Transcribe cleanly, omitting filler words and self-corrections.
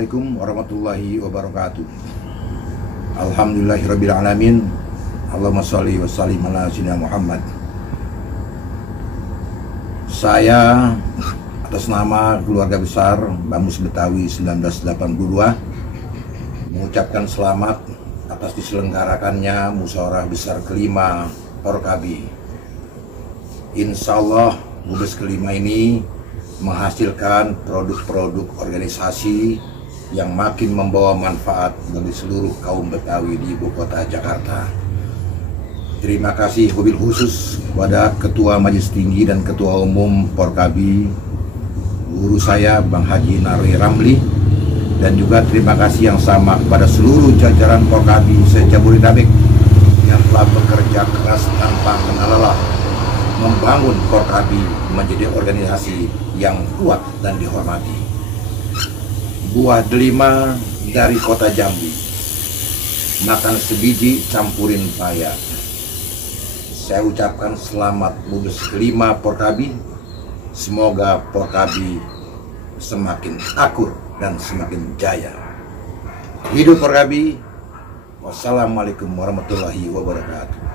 Assalamualaikum warahmatullahi wabarakatuh. Alhamdulillahirrabbilalamin. Allahumma sholli wa sallim ala sayyidina Muhammad. Saya atas nama keluarga besar Bamus Betawi 1982 mengucapkan selamat atas diselenggarakannya musyawarah besar kelima Porkabi. Insya Allah Mubes kelima ini menghasilkan produk-produk organisasi yang makin membawa manfaat bagi seluruh kaum Betawi di ibu kota Jakarta. Terima kasih wabil khusus kepada Ketua Majelis Tinggi dan Ketua Umum Porkabi, guru saya Bang Haji Narwi Ramli, dan juga terima kasih yang sama kepada seluruh jajaran Porkabi se-Jabodetabek yang telah bekerja keras tanpa kenal lelah membangun Porkabi menjadi organisasi yang kuat dan dihormati. Buah delima dari kota Jambi, makan sebiji campurin paya. Saya ucapkan selamat Mubes kelima Porkabi. Semoga Porkabi semakin akur dan semakin jaya. Hidup Porkabi. Wassalamualaikum warahmatullahi wabarakatuh.